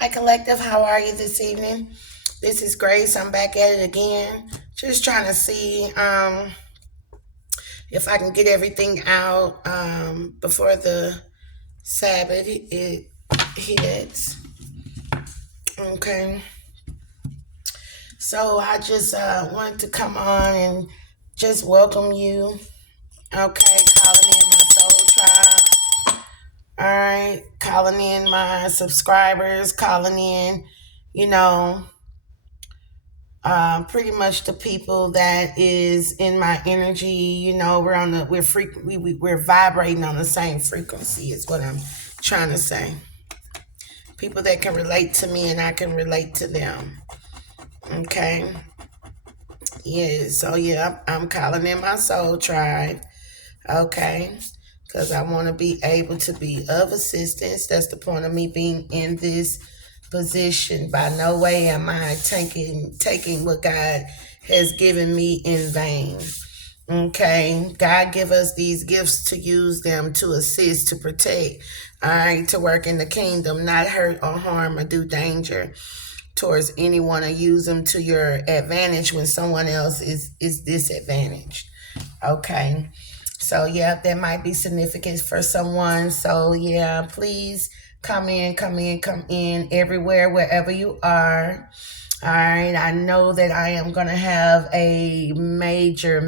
Hi, Collective. How are you this evening? This is Grace. I'm back at it again. Just trying to see if I can get everything out before the Sabbath it hits. Okay. So I just wanted to come on and just welcome you. Okay. Calling in my soul tribe. All right. Calling in my subscribers. Calling in, you know, pretty much the people that is in my energy. We're vibrating on the same frequency is what I'm trying to say. People that can relate to me and I can relate to them. Okay. Yeah. So yeah, I'm calling in my soul tribe. Okay. Because I want to be able to be of assistance. That's the point of me being in this position. By no way am I taking what God has given me in vain. Okay, God give us these gifts to use them to assist, to protect, all right, to work in the kingdom, not hurt or harm or do danger towards anyone, or use them to your advantage when someone else is disadvantaged. Okay. So yeah, that might be significant for someone. So yeah, please come in everywhere, wherever you are. All right. I know that I am gonna have a major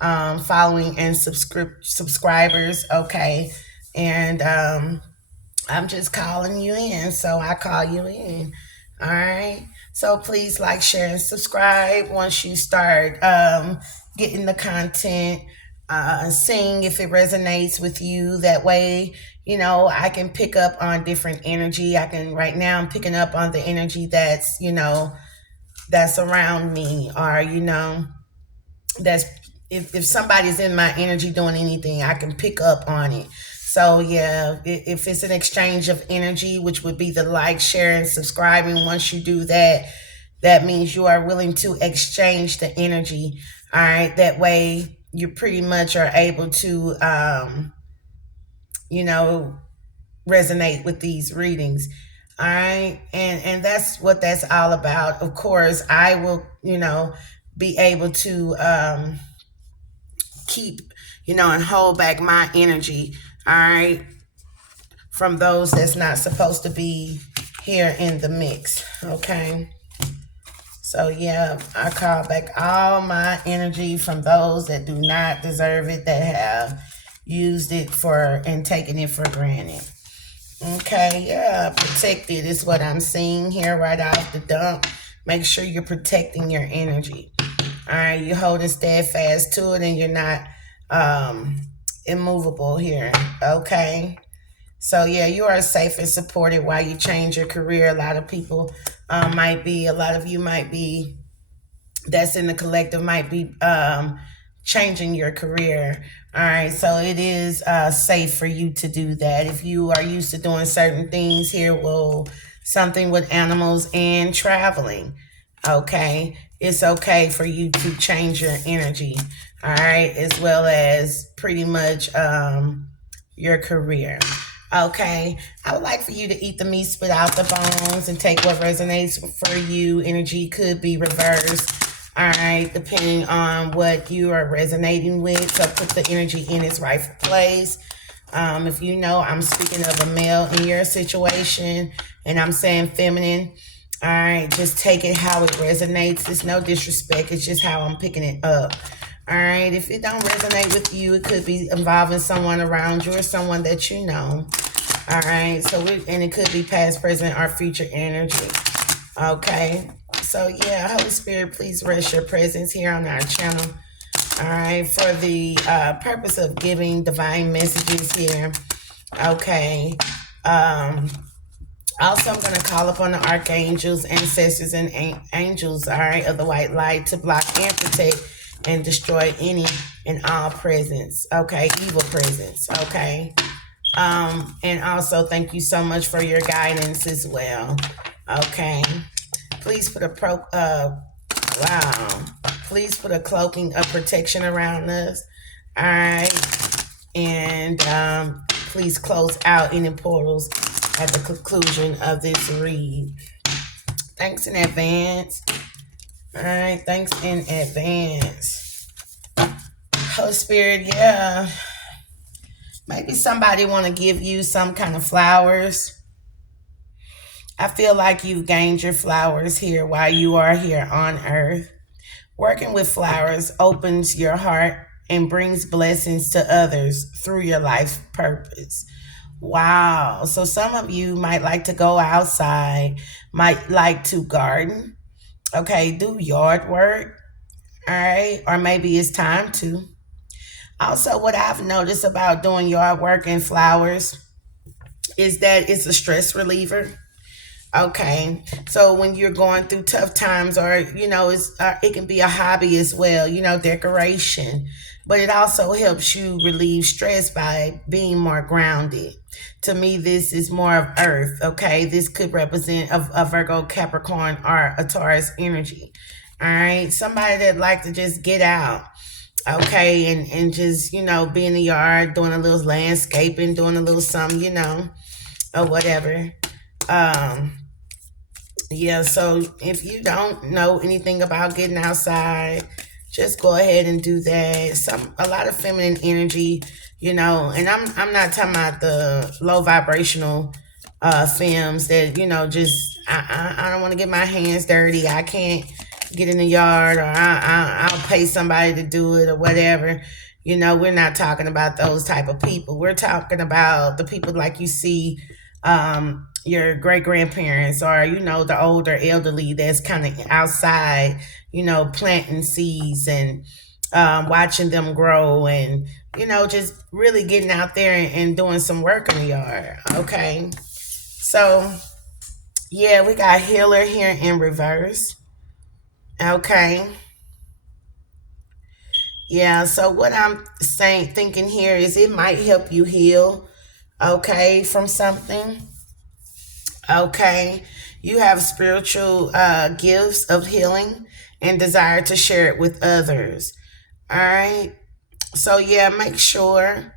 following and subscribers. Okay. And I'm just calling you in. So I call you in. All right. So please like, share, and subscribe once you start getting the content. Seeing if it resonates with you. That way, I can pick up on different energy. Right now, I'm picking up on the energy that's around me, or, that's if somebody's in my energy doing anything, I can pick up on it. So yeah, if it's an exchange of energy, which would be the like, share, and subscribing, once you do that, that means you are willing to exchange the energy. All right, that way you pretty much are able to, you know, resonate with these readings. All right, and that's what that's all about. Of course, I will, be able to keep, and hold back my energy, all right, from those that's not supposed to be here in the mix, okay? So, yeah, I call back all my energy from those that do not deserve it, that have used it for and taken it for granted. Okay, yeah, protected is what I'm seeing here right off the dump. Make sure you're protecting your energy. All right, you're holding steadfast to it and you're not immovable here. Okay. So, yeah, you are safe and supported while you change your career. A lot of you might be, that's in the collective, might be changing your career. All right, so it is safe for you to do that. If you are used to doing certain things here, well, something with animals and traveling, okay, it's okay for you to change your energy, all right, as well as pretty much your career. Okay, I would like for you to eat the meat, spit out the bones, and take what resonates for you. Energy could be reversed, all right, depending on what you are resonating with. So put the energy in its rightful place. If you know I'm speaking of a male in your situation and I'm saying feminine, all right, just take it how it resonates. It's no disrespect. It's just how I'm picking it up. All right. If it don't resonate with you, it could be involving someone around you or someone that you know. All right. And it could be past, present, or future energy. Okay. So yeah, Holy Spirit, please rest your presence here on our channel. All right. For the purpose of giving divine messages here. Okay. Also, I'm going to call upon the archangels, ancestors, and angels, all right, of the white light to block and protect and destroy any and all presence, okay, evil presence, okay. And also, thank you so much for your guidance as well, okay. Please put please put a cloaking of protection around us, all right, and please close out any portals at the conclusion of this read. Thanks in advance. All right, thanks in advance. Holy Spirit, yeah. Maybe somebody want to give you some kind of flowers. I feel like you've gained your flowers here while you are here on earth. Working with flowers opens your heart and brings blessings to others through your life purpose. Wow. So some of you might like to go outside, might like to garden, okay, do yard work, all right, or maybe it's time to. Also, what I've noticed about doing yard work and flowers is that it's a stress reliever. Okay, so when you're going through tough times, or it can be a hobby as well. Decoration, but it also helps you relieve stress by being more grounded. To me, this is more of Earth. Okay, this could represent a Virgo, Capricorn, or a Taurus energy. All right, somebody that like to just get out. Okay, and just be in the yard doing a little landscaping, doing a little something, or whatever. Um, yeah, so if you don't know anything about getting outside, just go ahead and do that. A lot of feminine energy, and I'm not talking about the low vibrational femmes that, just I don't want to get my hands dirty. I can't get in the yard, or I'll pay somebody to do it or whatever. We're not talking about those type of people. We're talking about the people like you see your great grandparents, or the older elderly that's kind of outside, planting seeds and watching them grow, and just really getting out there and doing some work in the yard. Okay, so yeah, we got healer here in reverse. Okay, yeah, so what I'm thinking here is it might help you heal, okay, from something. Okay, you have spiritual gifts of healing and desire to share it with others. All right, so yeah, make sure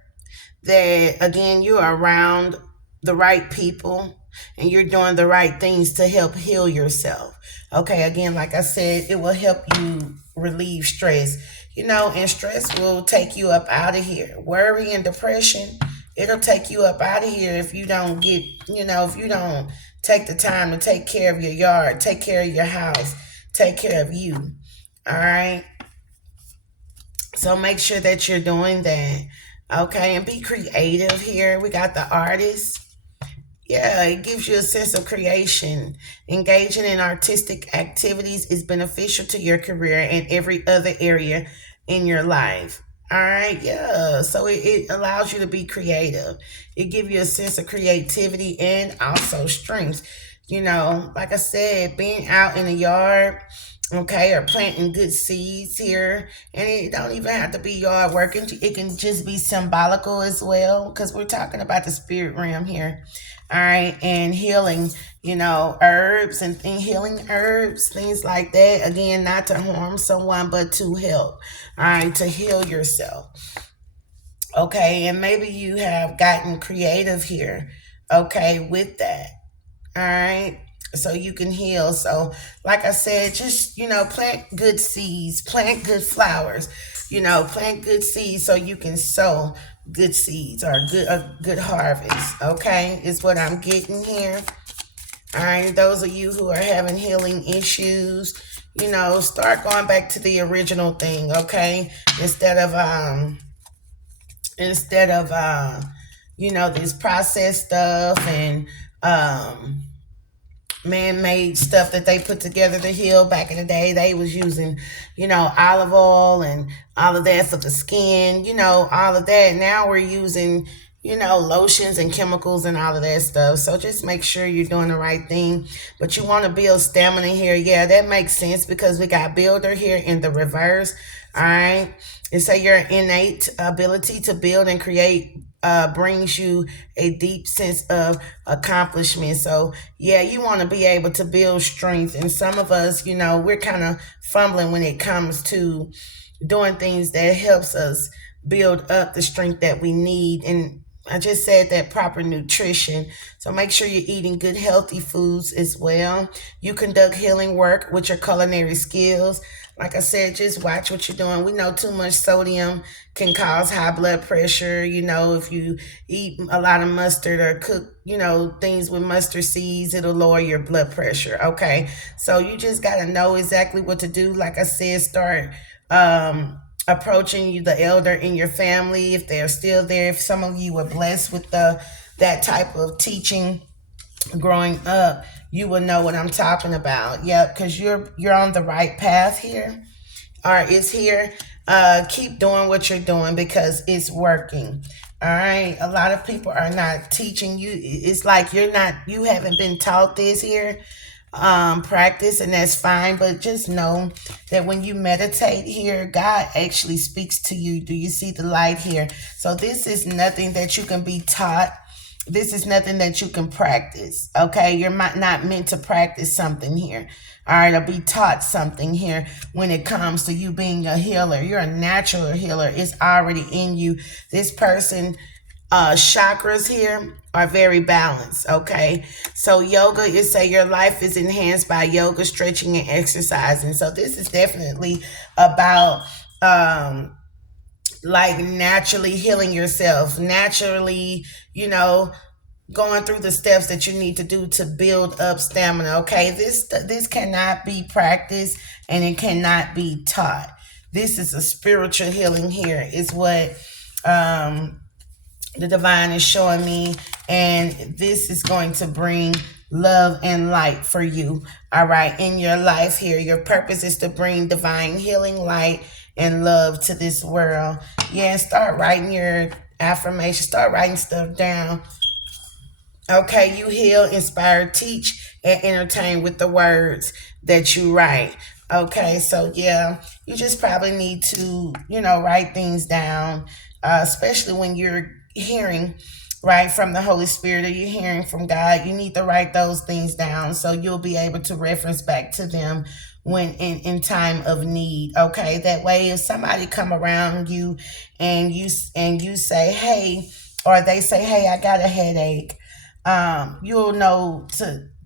that again you are around the right people and you're doing the right things to help heal yourself. Okay, again, like I said, it will help you relieve stress. And stress will take you up out of here. Worry and depression, it'll take you up out of here if you don't if you don't take the time to take care of your yard, take care of your house, take care of you. All right. So make sure that you're doing that. Okay, and be creative here. We got the artist. Yeah, it gives you a sense of creation. Engaging in artistic activities is beneficial to your career and every other area in your life. All right, yeah. So it allows you to be creative. It gives you a sense of creativity and also strength. Like I said, being out in the yard, okay, or planting good seeds here. And it don't even have to be yard work. It can just be symbolical as well, because we're talking about the spirit realm here. All right, and healing, herbs and healing herbs, things like that. Again, not to harm someone, but to help. All right, to heal yourself. Okay, and maybe you have gotten creative here, okay, with that. All right, so you can heal. So like I said, just plant good seeds, plant good flowers, plant good seeds so you can sow good seeds, or a good harvest. Okay, is what I'm getting here. All right, those of you who are having healing issues, start going back to the original thing. Okay, instead of this processed stuff and man-made stuff that they put together to heal. Back in the day, they was using olive oil and all of that for the skin, all of that. Now we're using lotions and chemicals and all of that stuff. So just make sure you're doing the right thing. But you want to build stamina here. Yeah, that makes sense because we got builder here in the reverse. All right, and so your innate ability to build and create brings you a deep sense of accomplishment. So yeah, you want to be able to build strength. And some of us, we're kind of fumbling when it comes to doing things that helps us build up the strength that we need. And I just said that proper nutrition. So make sure you're eating good, healthy foods as well. You conduct healing work with your culinary skills. Like I said, just watch what you're doing. We know too much sodium can cause high blood pressure. If you eat a lot of mustard or cook, things with mustard seeds, it'll lower your blood pressure. Okay. So you just got to know exactly what to do. Like I said, start approaching you the elder in your family if they're still there. If some of you were blessed with that type of teaching growing up, you will know what I'm talking about. Yep, because you're on the right path here, or is here. Keep doing what you're doing because it's working. All right. A lot of people are not teaching you. It's like you haven't been taught this here. Practice, and that's fine. But just know that when you meditate here, God actually speaks to you. Do you see the light here? So this is nothing that you can be taught. This is nothing that you can practice. Okay, you're not meant to practice something here. All right, or be taught something here when it comes to you being a healer. You're a natural healer. It's already in you. This person chakras here are very balanced. Okay, so yoga is say your life is enhanced by yoga, stretching, and exercising. So this is definitely about like naturally healing yourself, naturally, going through the steps that you need to do to build up stamina. Okay, this cannot be practiced and it cannot be taught. This is a spiritual healing here. Is what the divine is showing me, and this is going to bring love and light for you. All right, in your life here, your purpose is to bring divine healing, light, and love to this world. Yeah, start writing your affirmation, start writing stuff down. Okay, you heal, inspire, teach, and entertain with the words that you write. Okay, so yeah, you just probably need to, write things down, especially when you're hearing right from the Holy Spirit or you're hearing from God. You need to write those things down so you'll be able to reference back to them when in time of need. Okay, that way if somebody come around you and you say, hey, or they say, hey, I got a headache, you'll know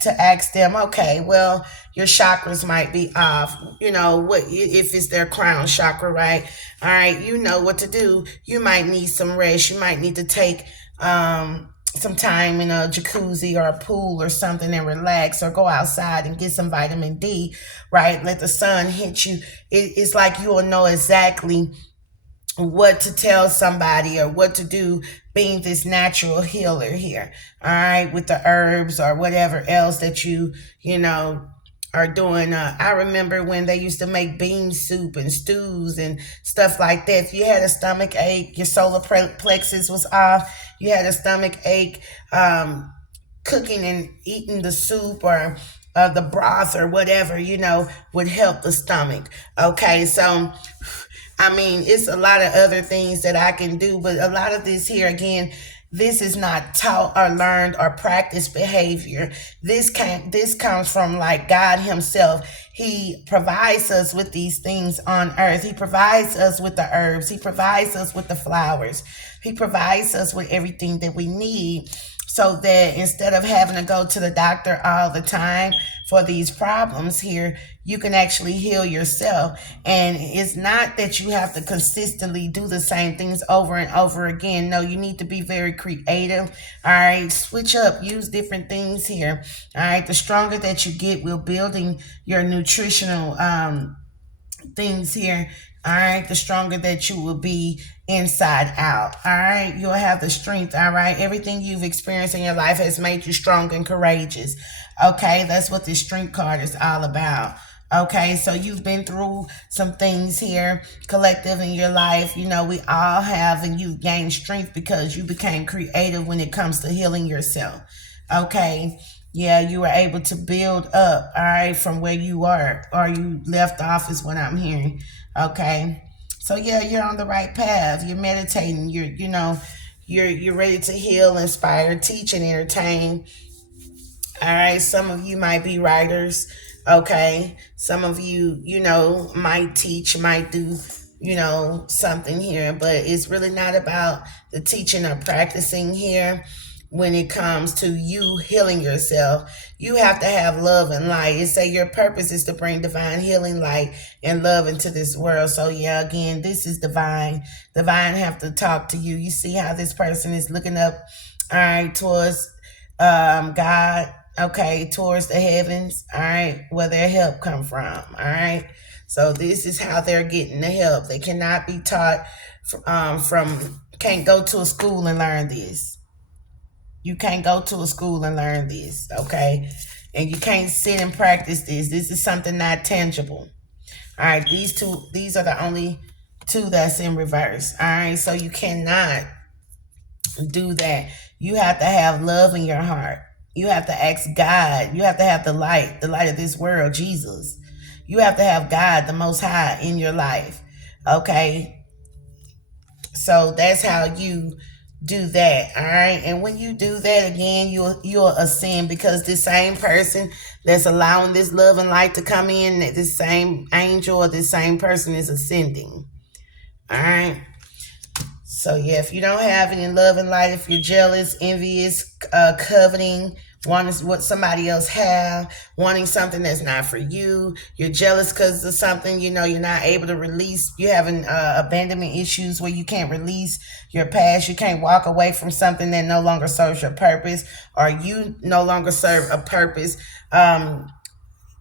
to ask them, okay, well, your chakras might be off. What if it's their crown chakra, right? All right, you know what to do. You might need some rest. You might need to take some time in a jacuzzi or a pool or something and relax, or go outside and get some vitamin D, right? Let the sun hit you. It's like you will know exactly what to tell somebody or what to do, being this natural healer here. All right, with the herbs or whatever else that you are doing. I remember when they used to make bean soup and stews and stuff like that. If you had a stomach ache, your solar plexus was off, you had a stomach ache, cooking and eating the soup or the broth or whatever, would help the stomach. Okay, so I mean, it's a lot of other things that I can do, but a lot of this here again, this is not taught or learned or practiced behavior. This comes from like God Himself. He provides us with these things on earth. He provides us with the herbs. He provides us with the flowers. He provides us with everything that we need, so that instead of having to go to the doctor all the time for these problems here, you can actually heal yourself. And it's not that you have to consistently do the same things over and over again. No, you need to be very creative. All right, switch up, use different things here. All right, the stronger that you get with building your nutritional things here, all right, the stronger that you will be inside out. All right, you'll have the strength. All right, everything you've experienced in your life has made you strong and courageous. Okay, that's what this strength card is all about. Okay, so you've been through some things here, collective in your life. We all have, and you've gained strength because you became creative when it comes to healing yourself. Okay, yeah, you were able to build up, all right, from where you were or you left off, is what I'm hearing. Okay, so yeah, you're on the right path. You're meditating. You're ready to heal, inspire, teach, and entertain. All right, some of you might be writers. Okay, some of you, might teach, might do something here, but it's really not about the teaching or practicing here. When it comes to you healing yourself, you have to have love and light. It say your purpose is to bring divine healing, light, and love into this world. So yeah, again, this is divine. Divine have to talk to you. You see how this person is looking up, all right, towards God, okay, towards the heavens, all right, where their help come from, all right. So this is how they're getting the help. They cannot be taught can't go to a school and learn this. You can't go to a school and learn this, okay? And you can't sit and practice this. This is something not tangible. All right, these are the only two that's in reverse. All right, so you cannot do that. You have to have love in your heart. You have to ask God. You have to have the light of this world, Jesus. You have to have God, the Most High, in your life. Okay, so that's how you do that. All right, and when you do that again, you'll ascend, because this same person that's allowing this love and light to come in, this same angel or this same person is ascending. All right. So yeah, if you don't have any love and light, if you're jealous, envious, coveting, wanting what somebody else have, wanting something that's not for you, you're jealous because of something, you're not able to release, you're having abandonment issues where you can't release your past, you can't walk away from something that no longer serves your purpose, or you no longer serve a purpose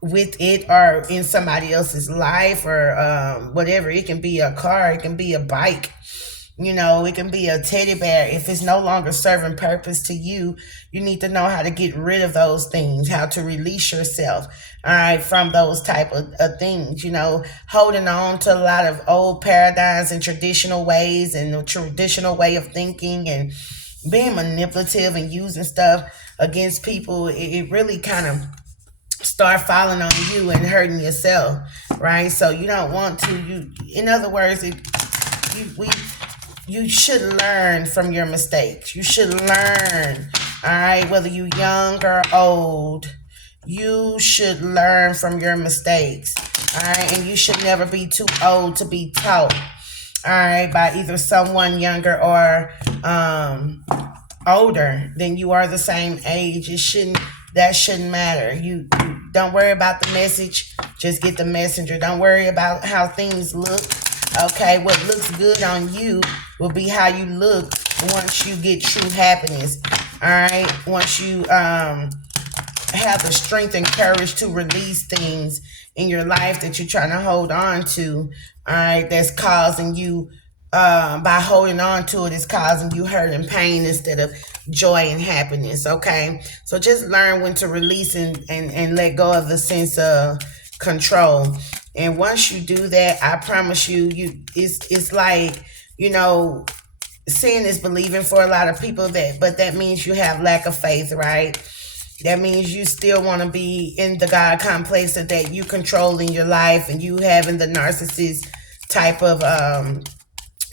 with it or in somebody else's life, or whatever. It can be a car, it can be a bike, it can be a teddy bear. If it's no longer serving purpose to you, you need to know how to get rid of those things, how to release yourself, all right, from those type of things. Holding on to a lot of old paradigms and traditional ways and the traditional way of thinking, and being manipulative and using stuff against people, it really kind of start falling on you and hurting yourself, right? So you don't want to. In other words, you should learn from your mistakes. You should learn, all right, whether you young or old. You should learn from your mistakes, all right, and you should never be too old to be taught, all right, by either someone younger or older than you are the same age. That shouldn't matter. You don't worry about the message, just get the messenger. Don't worry about how things look. Okay, what looks good on you will be how you look once you get true happiness. All right, once you have the strength and courage to release things in your life that you're trying to hold on to, all right, that's causing you, by holding on to it, is causing you hurt and pain instead of joy and happiness. Okay, so just learn when to release and let go of the sense of control. And once you do that, I promise you, it's like, seeing is believing for a lot of people, but that means you have lack of faith, right? That means you still want to be in the God complex, of that you controlling your life and you having the narcissist type of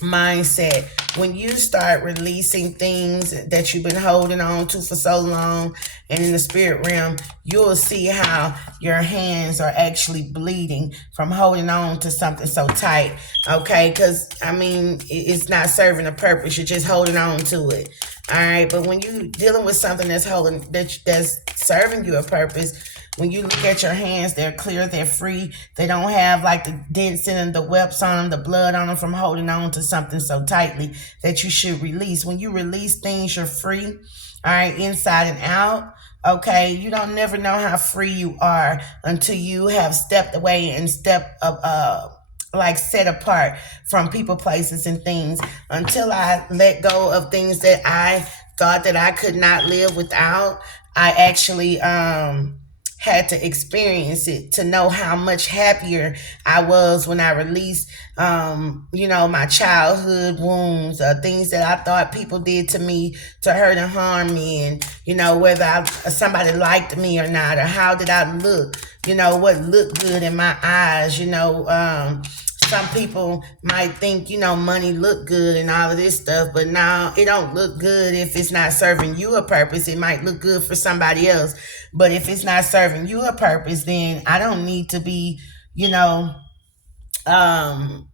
mindset. When you start releasing things that you've been holding on to for so long, and in the spirit realm, you'll see how your hands are actually bleeding from holding on to something so tight. Okay, because it's not serving a purpose. You're just holding on to it. All right, but when you're dealing with something that's serving you a purpose, when you look at your hands, they're clear, they're free. They don't have like the dents and the webs on them, the blood on them from holding on to something so tightly that you should release. When you release things, you're free, all right, inside and out. Okay, you don't never know how free you are until you have stepped away and like set apart from people, places, and things. Until I let go of things that I thought that I could not live without, I actually had to experience it to know how much happier I was when I released, my childhood wounds, things that I thought people did to me to hurt and harm me, and whether somebody liked me or not, or how did I look, what looked good in my eyes, some people might think, money look good and all of this stuff, but now it don't look good if it's not serving you a purpose. It might look good for somebody else, but if it's not serving you a purpose, then I don't need to be, um,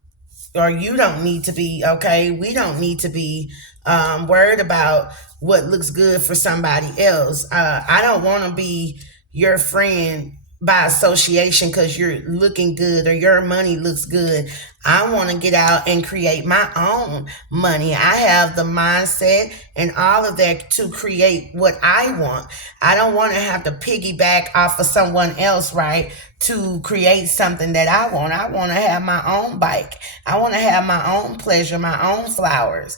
or you don't need to be, okay? We don't need to be worried about what looks good for somebody else. I don't want to be your friend by association because you're looking good or your money looks good. I want to get out and create my own money. I have the mindset and all of that to create what I want. I don't want to have to piggyback off of someone else, right? To create something that I want. I want to have my own bike. I want to have my own pleasure, my own flowers.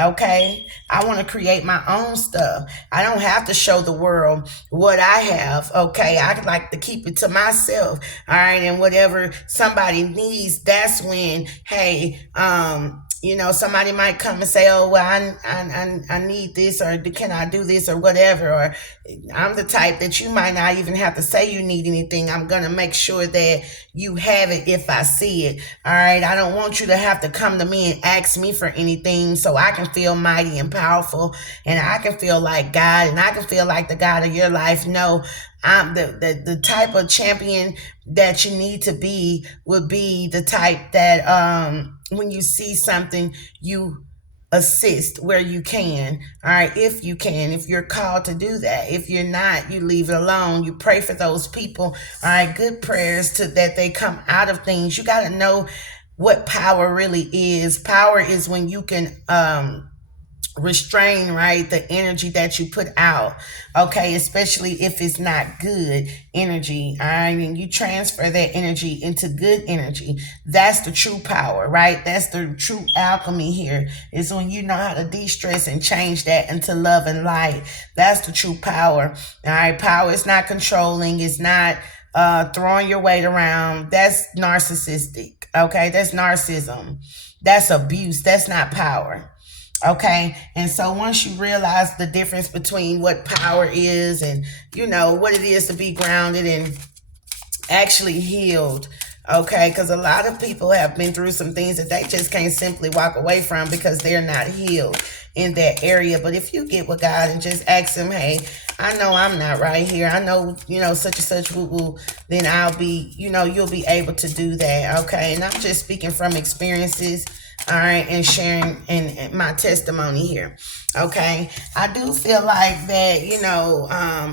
Okay, I want to create my own stuff. I don't have to show the world what I have. Okay, I like to keep it to myself. All right, and whatever somebody needs, that's when, hey, somebody might come and say, oh, well, I need this, or can I do this, or whatever. Or I'm the type that you might not even have to say you need anything. I'm going to make sure that you have it if I see it. All right. I don't want you to have to come to me and ask me for anything so I can feel mighty and powerful and I can feel like God and I can feel like the God of your life. No, I'm the type of champion that you need to be would be the type that when you see something, you assist where you can. All right, if you can, if you're called to do that. If you're not, you leave it alone. You pray for those people. All right, good prayers to that they come out of things. You got to know what power really is. Power is when you can restrain, right, the energy that you put out, okay, especially if it's not good energy. I mean, you transfer that energy into good energy. That's the true power, right? That's the true alchemy here, is when you know how to de-stress and change that into love and light. That's the true power. All right, power is not controlling, it's not throwing your weight around. That's narcissistic, okay? That's narcissism, that's abuse, that's not power. Okay. And so once you realize the difference between what power is and, what it is to be grounded and actually healed. Okay. Because a lot of people have been through some things that they just can't simply walk away from because they're not healed in that area. But if you get with God and just ask him, hey, I know I'm not right here. I know, such and such woo, then I'll be, you'll be able to do that. Okay. And I'm just speaking from experiences. All right, and sharing in my testimony here. Okay, I do feel like that,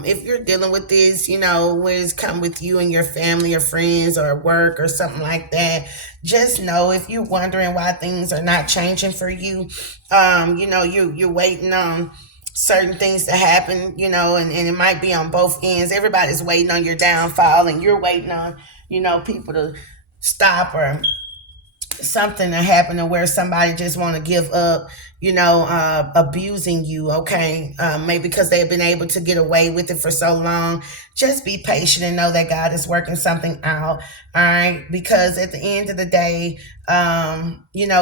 if you're dealing with this, where it's come with you and your family or friends or work or something like that, just know if you're wondering why things are not changing for you, you're waiting on certain things to happen, and it might be on both ends. Everybody's waiting on your downfall and you're waiting on, people to stop or something to happen to where somebody just want to give up, abusing you. Okay, maybe because they've been able to get away with it for so long. Just be patient and know that God is working something out. All right, because at the end of the day,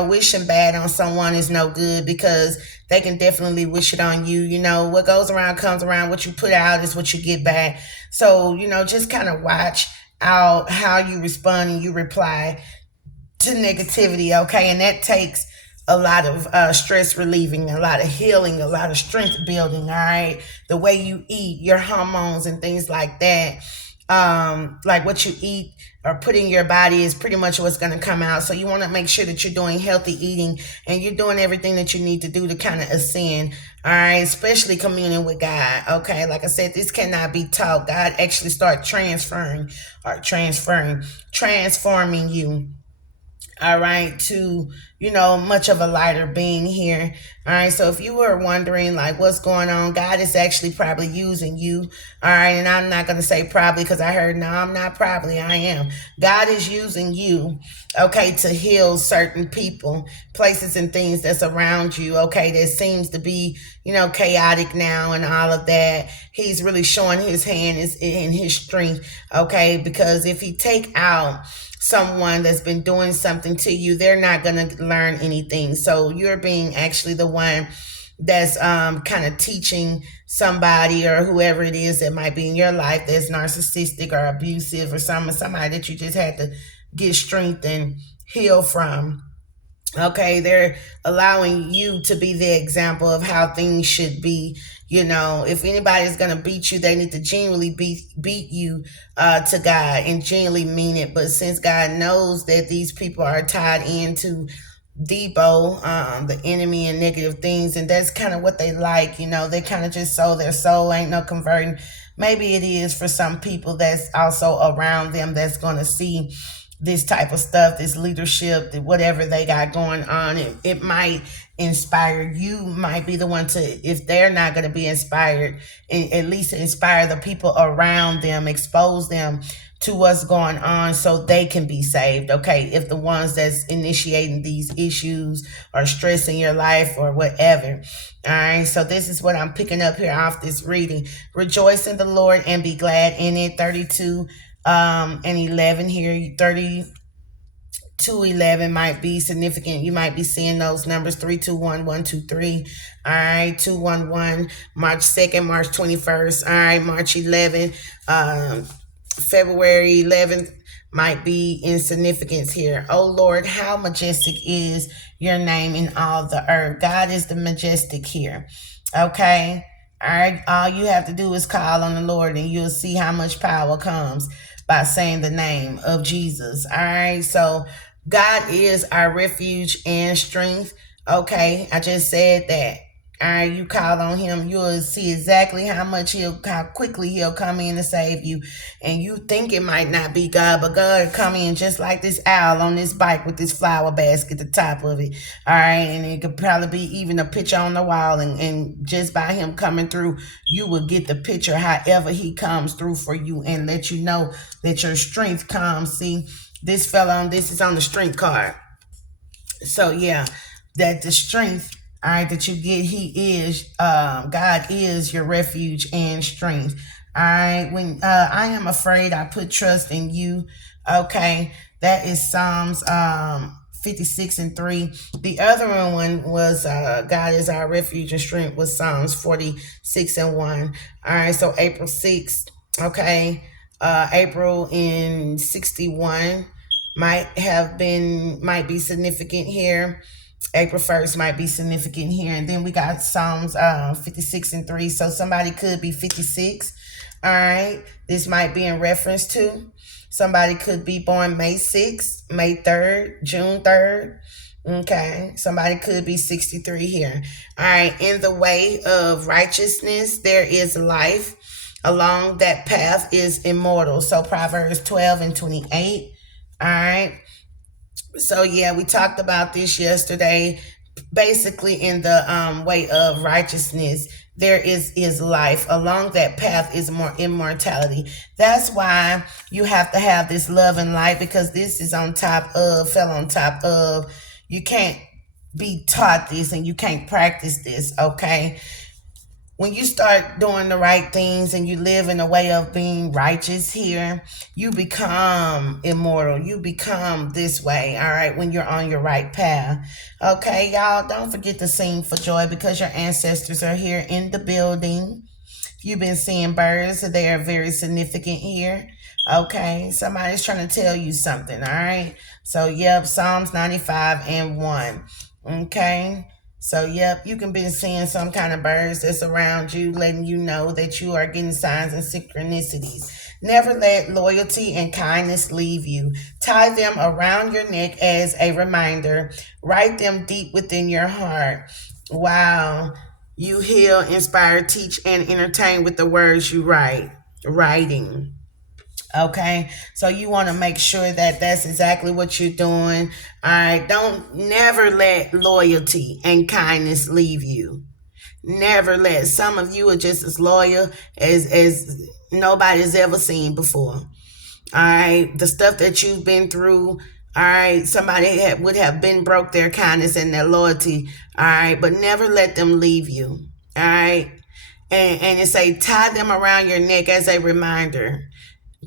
wishing bad on someone is no good because they can definitely wish it on you. What goes around comes around. What you put out is what you get back. So just kind of watch out how you respond and you reply to negativity, okay? And that takes a lot of stress relieving, a lot of healing, a lot of strength building, all right? The way you eat, your hormones and things like that. Like what you eat or put in your body is pretty much what's going to come out. So you want to make sure that you're doing healthy eating and you're doing everything that you need to do to kind of ascend, all right? Especially communing with God, okay? Like I said, this cannot be taught. God actually start transforming you, all right, to much of a lighter being here. All right, so if you were wondering like what's going on, God is actually probably using you. All right, and I'm not going to say probably because I heard, no, I'm not probably, I am. God is using you, okay, to heal certain people, places and things that's around you, okay, that seems to be chaotic now and all of that. He's really showing his hand in his strength, okay, because if he take out someone that's been doing something to you, they're not going to learn anything. So you're being actually the one that's kind of teaching somebody or whoever it is that might be in your life that's narcissistic or abusive or somebody that you just had to get strength and heal from. Okay, they're allowing you to be the example of how things should be. If anybody's gonna beat you, they need to genuinely beat you to God and genuinely mean it. But since God knows that these people are tied into Debo, the enemy, and negative things, and that's kind of what they like. They kind of just sold their soul, ain't no converting. Maybe it is for some people that's also around them that's gonna see this type of stuff, this leadership, whatever they got going on. It might inspire you, might be the one to, if they're not going to be inspired, at least inspire the people around them, expose them to what's going on so they can be saved. Okay, if the ones that's initiating these issues are stressing your life or whatever. All right, so this is what I'm picking up here off this reading. Rejoice in the Lord and be glad in it. 32 and 11 here. 32:11 might be significant. You might be seeing those numbers: 321, 123. All right, 211, March 2nd, March 21st. All right, March 11th, February 11th might be in significance here. Oh Lord, how majestic is your name in all the earth. God is the majestic here. Okay. All right. All you have to do is call on the Lord and you'll see how much power comes by saying the name of Jesus. All right. So God is our refuge and strength. Okay. I just said that. All right, you call on him, you'll see exactly how quickly he'll come in to save you. And you think it might not be God, but God come in just like this owl on this bike with this flower basket at the top of it. All right, and it could probably be even a picture on the wall. And just by him coming through, you will get the picture however he comes through for you and let you know that your strength comes. See, this is on the strength card. So yeah, that the strength, all right, that you get, he is, God is your refuge and strength. All right, when I am afraid, I put trust in you. Okay, that is Psalms 56:3. The other one was God is our refuge and strength, was Psalms 46:1. All right, so April 6th. Okay, April in 61 might be significant here. April 1st might be significant here. And then we got Psalms 56:3. So somebody could be 56. All right. This might be in reference to somebody could be born May 6th, May 3rd, June 3rd. Okay. Somebody could be 63 here. All right. In the way of righteousness, there is life. Along that path is immortal. So Proverbs 12:28. All right. So yeah, we talked about this yesterday. Basically, in the way of righteousness, there is life. Along that path is more immortality. That's why you have to have this love and light, because this is fell on top of. You can't be taught this and you can't practice this. Okay, when you start doing the right things and you live in a way of being righteous here, you become immortal. You become this way, all right, when you're on your right path. Okay, y'all, don't forget to sing for joy because your ancestors are here in the building. You've been seeing birds, so they are very significant here. Okay, somebody's trying to tell you something, all right? So, yep, Psalms 95:1. Okay, so, yep, you can be seeing some kind of birds that's around you, letting you know that you are getting signs and synchronicities. Never let loyalty and kindness leave you. Tie them around your neck as a reminder. Write them deep within your heart. Wow. You heal, inspire, teach, and entertain with the words you write. Writing. Okay, so you want to make sure that that's exactly what you're doing. All right, don't never let loyalty and kindness leave you. Never let. Some of you are just as loyal as nobody's ever seen before. All right, the stuff that you've been through. All right, would have been broke their kindness and their loyalty. All right, but never let them leave you. All right, and it say tie them around your neck as a reminder.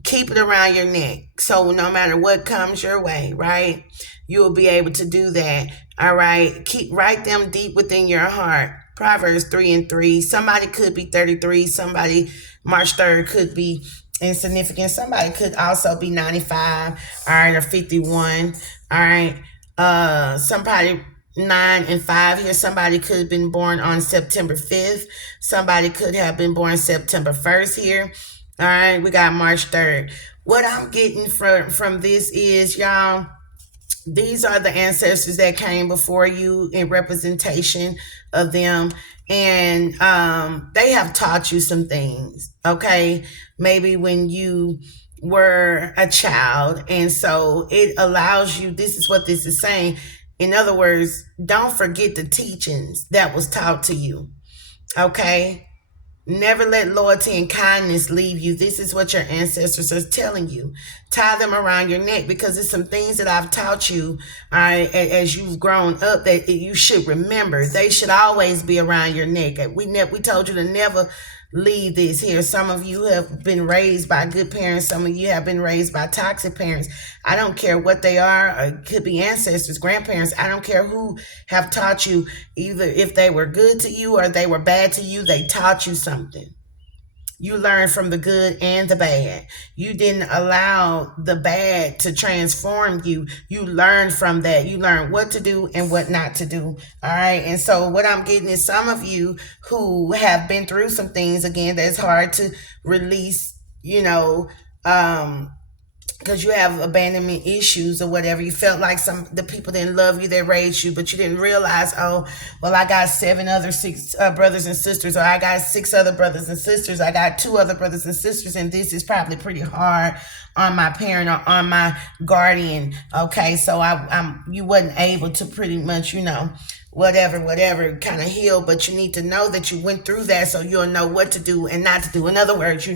Keep it around your neck. So no matter what comes your way, right? You will be able to do that. All right. Write them deep within your heart. Proverbs 3:3. Somebody could be 33. Somebody March 3rd could be insignificant. Somebody could also be 95, all right, or 51. All right. Somebody 9 and 5 here. Somebody could have been born on September 5th. Somebody could have been born September 1st here. All right, we got March 3rd. What I'm getting from this is, y'all, these are the ancestors that came before you in representation of them, and they have taught you some things, okay, maybe when you were a child, and so it allows you, this is what this is saying, in other words, don't forget the teachings that was taught to you, okay. Never let loyalty and kindness leave you. This is what your ancestors are telling you. Tie them around your neck, because it's some things that I've taught you, all right, as you've grown up, that you should remember. They should always be around your neck. We told you to never leave this here. Some of you have been raised by good parents. Some of you have been raised by toxic parents. I don't care what they are. It could be ancestors, grandparents. I don't care who have taught you. Either if they were good to you or they were bad to you, they taught you something. You learned from the good and the bad. You didn't allow the bad to transform you. You learned from that. You learned what to do and what not to do. All right. And so what I'm getting is some of you who have been through some things, again, that's hard to release, because you have abandonment issues or whatever. You felt like the people didn't love you, they raised you, but you didn't realize, oh, well, I got six brothers and sisters, or I got six other brothers and sisters, I got two other brothers and sisters, and this is probably pretty hard on my parent or on my guardian. Okay, so you wasn't able to pretty much, whatever kind of heal, but you need to know that you went through that, so you'll know what to do and not to do. In other words, you're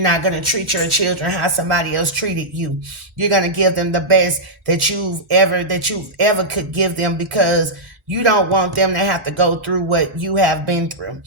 not going to treat your children how somebody else treated you. You're going to give them the best that you've ever could give them, because you don't want them to have to go through what you have been through.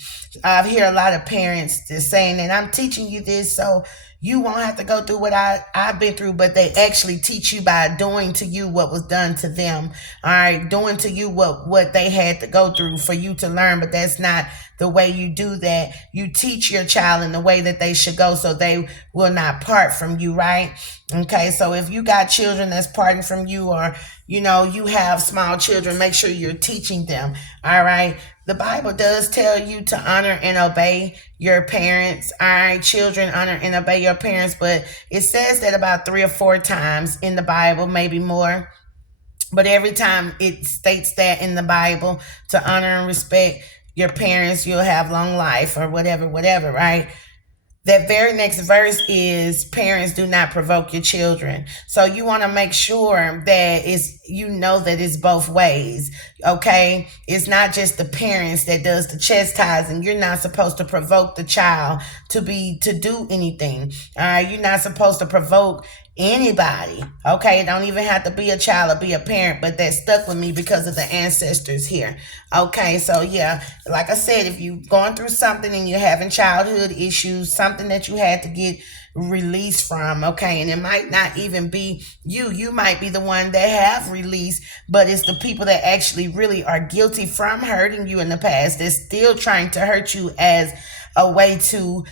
I hear a lot of parents just saying that I'm teaching you this so you won't have to go through what I've been through, but they actually teach you by doing to you what was done to them. All right, doing to you what they had to go through for you to learn, but that's not the way you do that. You teach your child in the way that they should go, so they will not part from you, right? Okay, so if you got children that's parting from you, or you have small children, make sure you're teaching them. All right. The Bible does tell you to honor and obey your parents. All right, children, honor and obey your parents, but it says that about 3 or 4 times in the Bible, maybe more. But every time it states that in the Bible, to honor and respect your parents, you'll have long life, or whatever, right? That very next verse is, parents, do not provoke your children. So you want to make sure that that it's both ways. Okay. It's not just the parents that does the chastising. You're not supposed to provoke the child to do anything. All right. You're not supposed to provoke anybody. Okay, it don't even have to be a child or be a parent, but that stuck with me because of the ancestors here. Okay, so yeah, like I said, if you're going through something and you're having childhood issues, something that you had to get released from, okay, and it might not even be you might be the one that have released, but it's the people that actually really are guilty from hurting you in the past that's still trying to hurt you as a way to,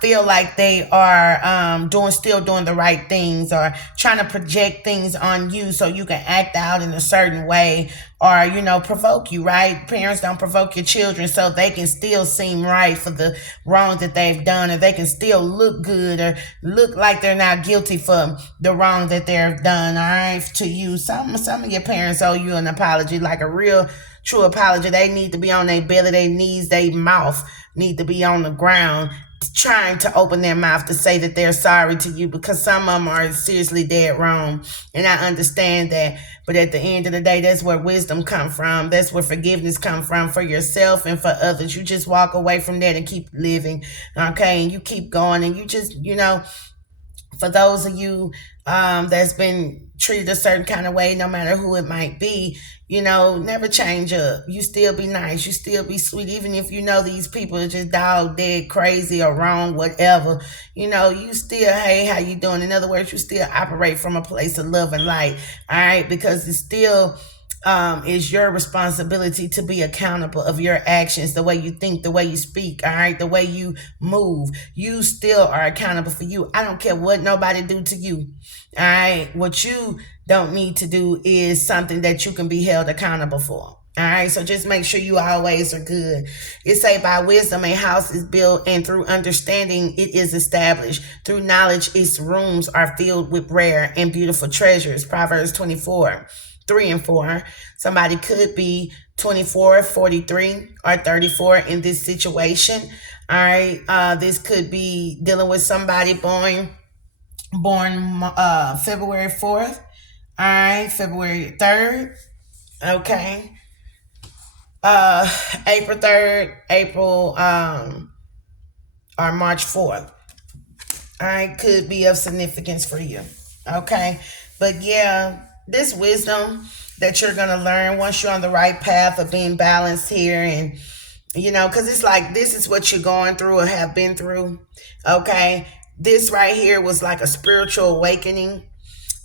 feel like they are still doing the right things, or trying to project things on you so you can act out in a certain way, or, provoke you, right? Parents don't provoke your children so they can still seem right for the wrong that they've done, or they can still look good or look like they're not guilty for the wrong that they've done, all right, to you. Some of your parents owe you an apology, like a real true apology. They need to be on their belly, their knees, their mouth need to be on the ground, trying to open their mouth to say that they're sorry to you, because some of them are seriously dead wrong. And I understand that. But at the end of the day, that's where wisdom come from. That's where forgiveness come from, for yourself and for others. You just walk away from that and keep living. Okay. And you keep going, and you just, for those of you that's been treated a certain kind of way, no matter who it might be, never change up. You still be nice. You still be sweet. Even if these people are just dog dead crazy or wrong, whatever, you still, hey, how you doing? In other words, you still operate from a place of love and light. All right. Because it's still is your responsibility to be accountable of your actions, the way you think, the way you speak, all right, the way you move. You still are accountable for you. I don't care what nobody do to you. All right. What you don't need to do is something that you can be held accountable for. All right, so just make sure you always are good. It say by wisdom a house is built, and through understanding it is established. Through knowledge its rooms are filled with rare and beautiful treasures. Proverbs 24, 3 and 4. Somebody could be 24, 43, or 34 in this situation. All right, this could be dealing with somebody born February 4th. All right, February 3rd. Okay. uh April 3rd, April or March 4th. All right, could be of significance for you. Okay. But yeah, this wisdom that you're gonna learn once you're on the right path of being balanced here, and because it's like this is what you're going through or have been through. Okay. This right here was like a spiritual awakening.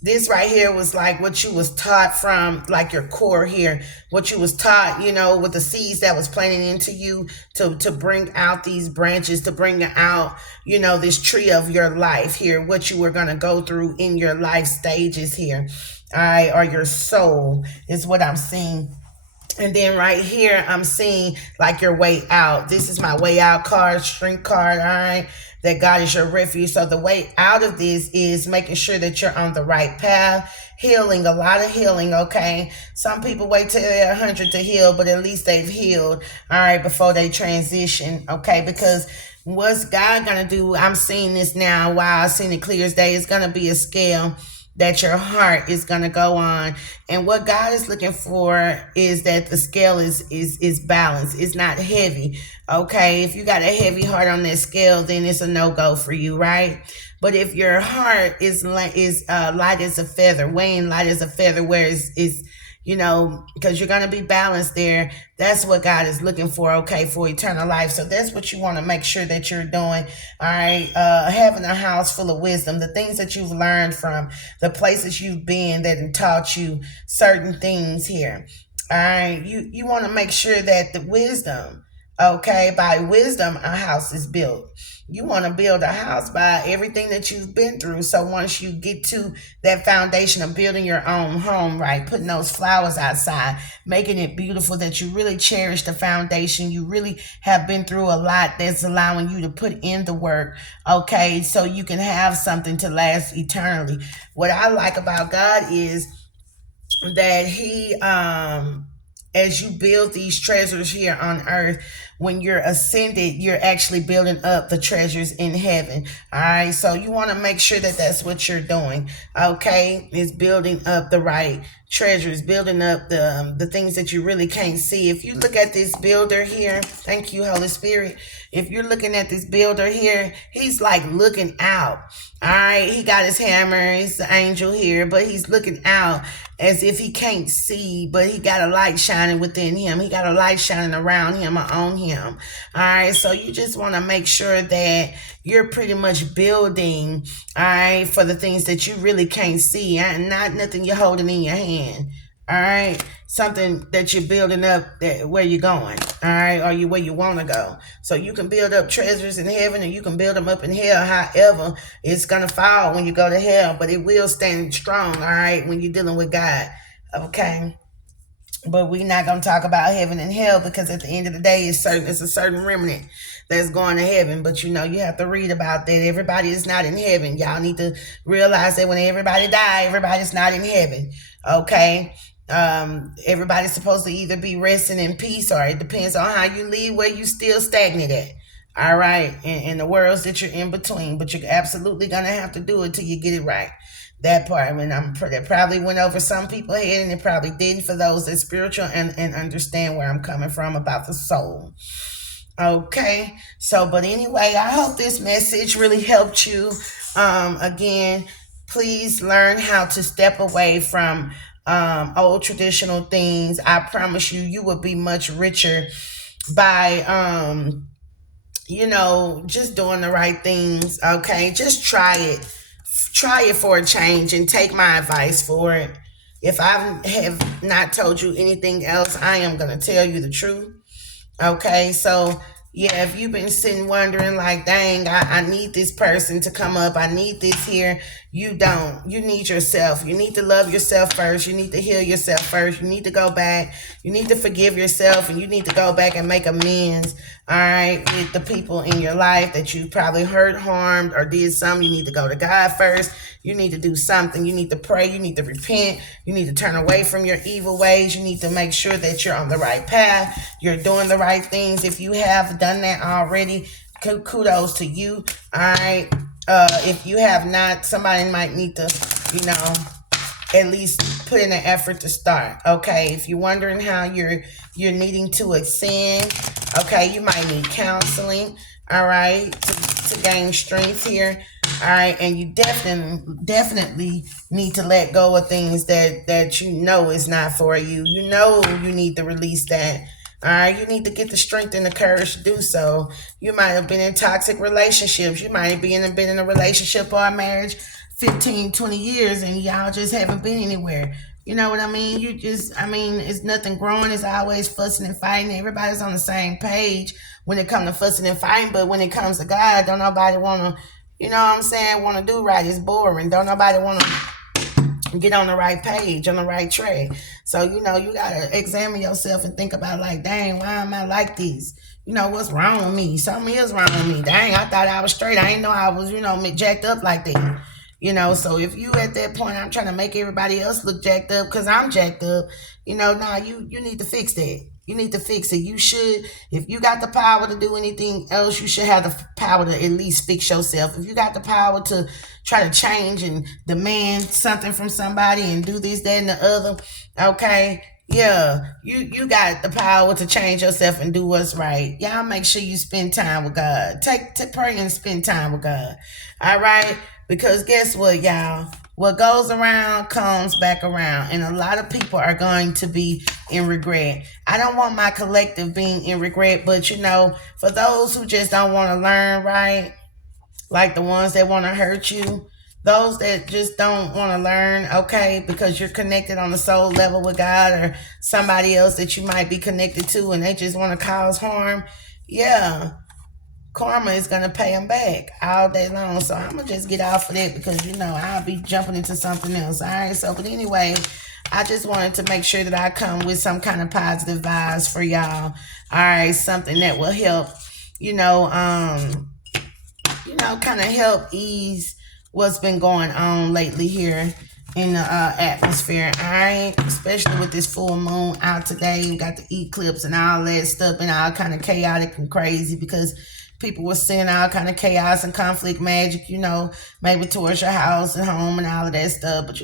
This right here was like what you was taught from like your core here, what you was taught, with the seeds that was planted into you to bring out these branches, to bring out, this tree of your life here, what you were going to go through in your life stages here. All right, or your soul is what I'm seeing. And then right here, I'm seeing like your way out. This is my way out card, strength card, all right? That God is your refuge. So the way out of this is making sure that you're on the right path, healing, a lot of healing, okay? Some people wait till they're 100 to heal, but at least they've healed, all right, before they transition, okay? Because what's God gonna do? I'm seeing this now. Wow, I've seen it clear as day. It's gonna be a scale that your heart is going to go on, and what God is looking for is that the scale is balanced. It's not heavy. Okay, if you got a heavy heart on that scale, then it's a no-go for you, right? But if your heart is light as a feather, weighing light as a feather, where is because you're going to be balanced there. That's what God is looking for, okay, for eternal life. So that's what you want to make sure that you're doing. All right. Having a house full of wisdom, the things that you've learned from the places you've been that taught you certain things here. All right. You want to make sure that the wisdom, okay, by wisdom, a house is built. You want to build a house by everything that you've been through. So once you get to that foundation of building your own home, right, putting those flowers outside, making it beautiful, that you really cherish the foundation, you really have been through a lot that's allowing you to put in the work, okay, so you can have something to last eternally. What I like about God is that he as you build these treasures here on earth, when you're ascended, you're actually building up the treasures in heaven. All right, so you want to make sure that that's what you're doing, okay, is building up the right treasures, building up the things that you really can't see. If you look at this builder here, thank you, Holy Spirit. If you're looking at this builder here, he's like looking out. All right, he got his hammer, he's the angel here, but he's looking out as if he can't see, but he got a light shining within him. He got a light shining around him or on him. All right, so you just want to make sure that you're pretty much building, all right, for the things that you really can't see, and not nothing you're holding in your hand. All right, something that you're building up, that where you're going, all right, or you where you want to go. So you can build up treasures in heaven, and you can build them up in hell. However, it's gonna fall when you go to hell, but it will stand strong, all right, when you're dealing with God. Okay. But we're not gonna talk about heaven and hell, because at the end of the day, it's a certain remnant that's going to heaven. But you have to read about that. Everybody is not in heaven. Y'all need to realize that when everybody die, everybody's not in heaven. Okay. Everybody's supposed to either be resting in peace, or it depends on how you leave, where you still stagnant at. All right, in the worlds that you're in between, but you're absolutely gonna have to do it till you get it right. That part, I mean, that probably went over some people's head, and it probably didn't for those that spiritual and understand where I'm coming from about the soul. Okay, so but anyway, I hope this message really helped you. Again, please learn how to step away from old traditional things. I promise you, you will be much richer by just doing the right things. Okay, just try it for a change, and take my advice for it. If I have not told you anything else, I am going to tell you the truth. Okay, so yeah, if you've been sitting wondering, like, dang, I need this person to come up, I need this here, you don't. You need yourself. You need to love yourself first. You need to heal yourself first. You need to go back. You need to forgive yourself, and you need to go back and make amends, all right, with the people in your life that you probably hurt, harmed, or did something. You need to go to God first. You need to do something. You need to pray. You need to repent. You need to turn away from your evil ways. You need to make sure that you're on the right path. You're doing the right things. If you have done that already, kudos to you. All right. If you have not, somebody might need to, you know, at least put in an effort to start. Okay. If you're wondering how you're needing to ascend, okay, you might need counseling. All right, to gain strength here. All right, and you definitely need to let go of things that you know is not for you. You know you need to release that. All right, you need to get the strength and the courage to do so. You might have been in toxic relationships. You might have been in a relationship or a marriage 15, 20 years and y'all just haven't been anywhere. You know what I mean? It's nothing growing. It's always fussing and fighting. Everybody's on the same page when it comes to fussing and fighting, but when it comes to God, don't nobody want to, you know what I'm saying, want to do right. It's boring. Don't nobody want to get on the right page, on the right track. So, you know, you got to examine yourself and think about, like, dang, why am I like this? You know, what's wrong with me? Something is wrong with me. Dang, I thought I was straight. I didn't know I was, jacked up like that. You know, so if you at that point, I'm trying to make everybody else look jacked up because I'm jacked up, nah, you need to fix that. You need to fix it. You should, if you got the power to do anything else, you should have the power to at least fix yourself. If you got the power to try to change and demand something from somebody and do this, that, and the other, okay, yeah, you got the power to change yourself and do what's right. Y'all make sure you spend time with God. Take pray and spend time with God. All right? Because guess what, y'all? What goes around comes back around. And a lot of people are going to be in regret. I don't want my collective being in regret, but for those who just don't want to learn, right? Like the ones that want to hurt you, those that just don't want to learn, okay, because you're connected on the soul level with God or somebody else that you might be connected to and they just want to cause harm, yeah, karma is going to pay them back all day long. So I'm going to just get off of that because, I'll be jumping into something else. All right. So, but anyway, I just wanted to make sure that I come with some kind of positive vibes for y'all. All right. Something that will help, kind of help ease what's been going on lately here in the atmosphere. All right. Especially with this full moon out today. We got the eclipse and all that stuff and all kind of chaotic and crazy because people were seeing all kind of chaos and conflict magic, maybe towards your house and home and all of that stuff. But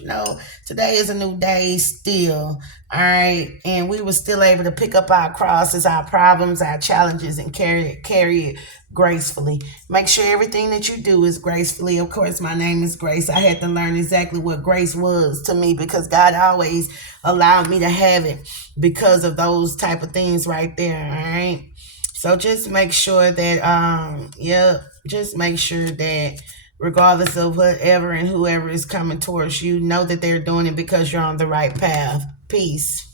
today is a new day still. All right. And we were still able to pick up our crosses, our problems, our challenges, and carry it gracefully. Make sure everything that you do is gracefully. Of course, my name is Grace. I had to learn exactly what grace was to me because God always allowed me to have it because of those type of things right there. All right. So just make sure that, just make sure that regardless of whatever and whoever is coming towards you, know that they're doing it because you're on the right path. Peace.